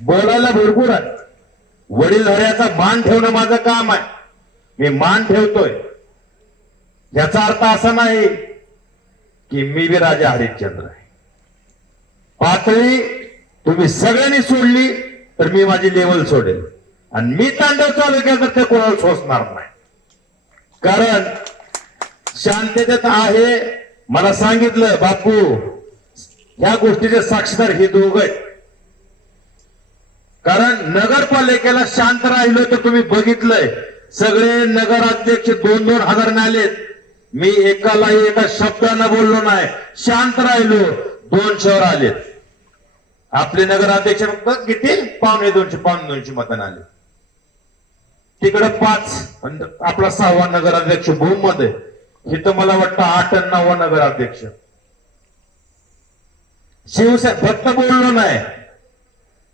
बोलायला भरपूर आहे, वडीलधाऱ्याचा मान ठेवणं माझं काम आहे, मी मान ठेवतोय। याचा अर्थ असा नाही की मी बी राजा हरिश्चंद्र आहे। पातळी तुम्ही सगळ्यांनी सोडली तर मी माझी लेवल सोडेल, आणि मी तांडव चालू केलं तर ते कोणाला सोसणार नाही, कारण शांततेत आहे। मला सांगितलं बापू या गोष्टीचे साक्षीदार हे दोघं आहेत, कारण नगरपालिकेला शांत राहिलो तर तुम्ही बघितलंय सगळे नगराध्यक्ष 2-2 हजार आलेत, मी एकालाही एका शब्दानं बोललो नाही, शांत राहिलो, 2 शहर आलेत। आपले नगराध्यक्ष फक्त किती 250 मतांना आले, तिकडे 5, आपला 6वा नगराध्यक्ष बहुमत आहे, इथं मला वाटतं 8 आणि 9वा नगराध्यक्ष। शिवसेना फक्त बोललो नाही,